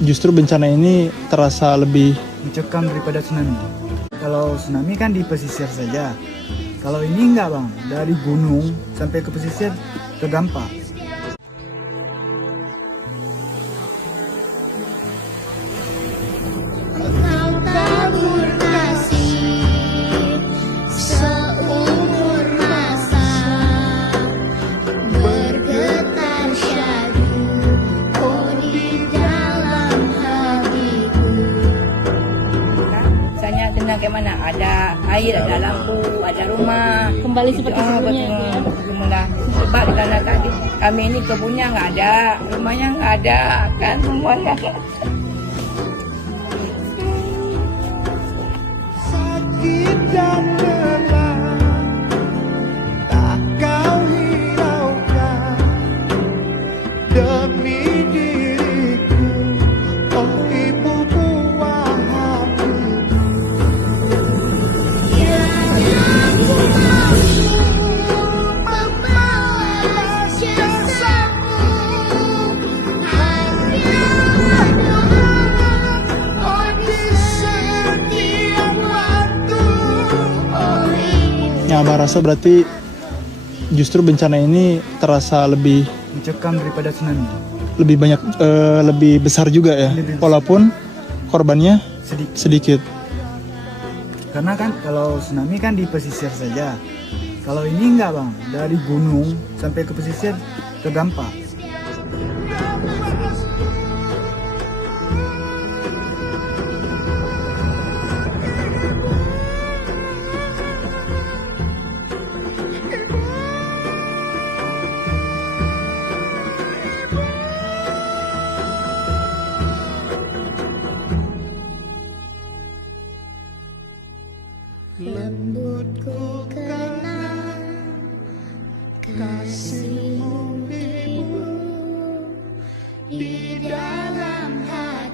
justru bencana ini terasa lebih mencekam daripada tsunami. Kalau tsunami kan di pesisir saja. Kalau ini enggak bang, dari gunung sampai ke pesisir terdampak. Kau tabur kasih seumur masa, bergetar syadu oh di dalam hatiku. Misalnya tenang kayak mana, ada air, ada lampu, ada rumah. Kembali seperti sebelumnya ya, Bu, ya? Semula. Sebab karena tadi kami ini kebunnya nggak ada, rumahnya nggak ada, kan semuanya. Sakit dan lelah tak kau hiraukan demi diriku, oh ibu buah hatiku. Aku mampu membalas jasamu, hanya doa Oh di setiap waktu, oh ibu. ya Abah rasa berarti justru bencana ini terasa lebih Mencekam daripada tsunami. banyak lebih besar juga ya, Lebih besar. walaupun korbannya Sedikit. sedikit. Karena kan kalau tsunami kan di pesisir saja. Kalau ini enggak bang, dari gunung sampai ke pesisir terdampak. lembut ku kenal kasihmu ibu di dalam hati.